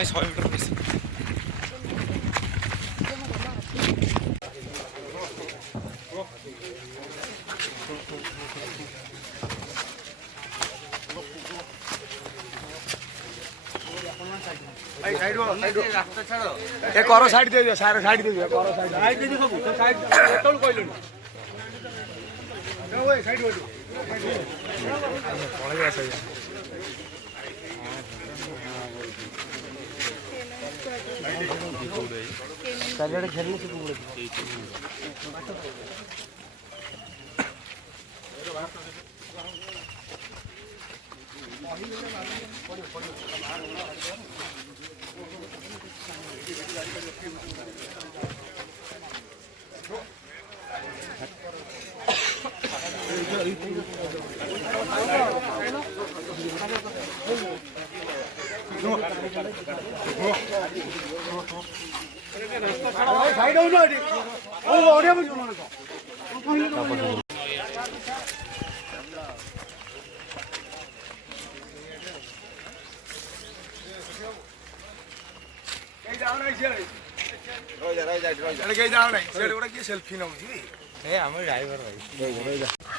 ନାଇଁ 100 ମିଟର ବେଶୀ। ଏ କର ସାଇଡ ଦେଇଦିଅ ସାର ସାଇଡ ଦେଇଦିଅ କର ସାଇଡ ସାଇଡ ଦେଇଦିଅ ସବୁ ସାଇଡ ଏତଳୁ କହିଲୁନି ଓଏ ସାଇଡ ଓଟି ପଳେଇ ଆସ ଚାରିଆଡେ ଘେରିଲେ ସେ କୁକୁର ସାଇଡ ହଉନ ଏଠି ଓଡିଆ ବୁଝୁ ରହିଯା ରହିଯା ରହିଯା କେହି ଯାଉ ନାହିଁ ସେଠି ଗୋଟେ କିଏ ସେଲ୍ଫି ନଉଛି ଏ ଆମର ଡ୍ରାଇଭର ଭାଇ